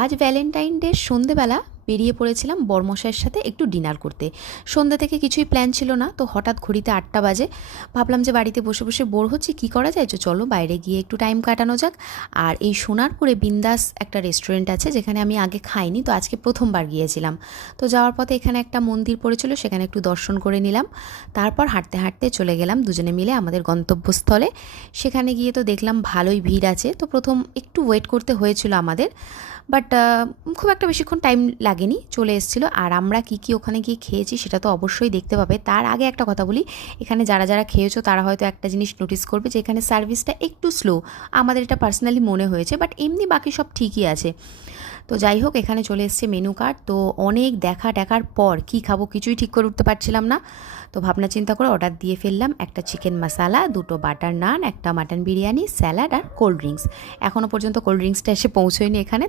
আজ Valentine day সন্ধেবেলা বেরিয়ে পড়েছিলাম বরমশাইয়ের সাথে একটু ডিনার করতে। সন্ধ্যে থেকে কিছুই প্ল্যান ছিল না, তো হঠাৎ ঘড়িতে 8টা বাজে। ভাবলাম যে বাড়িতে বসে বসে বোর হচ্ছি, কী করা যায়, তো চলো বাইরে গিয়ে একটু টাইম কাটানো যাক। আর এই সোনারপুরে বিন্দাস একটা রেস্টুরেন্ট আছে যেখানে আমি আগে খাইনি, তো আজকে প্রথমবার গিয়েছিলাম। তো যাওয়ার পথে এখানে একটা মন্দির পড়েছিল, সেখানে একটু দর্শন করে নিলাম। তারপর হাঁটতে হাঁটতে চলে গেলাম দুজনে মিলে আমাদের গন্তব্যস্থলে। সেখানে গিয়ে তো দেখলাম ভালোই ভিড় আছে, তো প্রথম একটু ওয়েট করতে হয়েছিল আমাদের, বাট খুব একটা বেশিক্ষণ টাইম লাগেনি, চলে এসেছিলো। আর আমরা কী ওখানে গিয়ে খেয়েছি সেটা তো অবশ্যই দেখতে পাবে। তার আগে একটা কথা বলি, এখানে যারা যারা খেয়েছো তারা হয়তো একটা জিনিস নোটিস করবে যে এখানে সার্ভিসটা একটু স্লো। আমাদের এটা পার্সোনালি মনে হয়েছে, বাট এমনি বাকি সব ঠিকই আছে। তো যাই হোক, এখানে চলে এসছে মেনু কার্ড। তো অনেক দেখার পর কী খাবো কিছুই ঠিক করে উঠতে পারছিলাম না। তো ভাবনা চিন্তা করে অর্ডার দিয়ে ফেললাম একটা চিকেন মশালা, 2টো বাটার নান, একটা মাটন বিরিয়ানি, স্যালাড আর কোল্ড ড্রিঙ্কস। এখনও পর্যন্ত কোল্ড ড্রিঙ্কসটা এসে পৌঁছয়নি এখানে।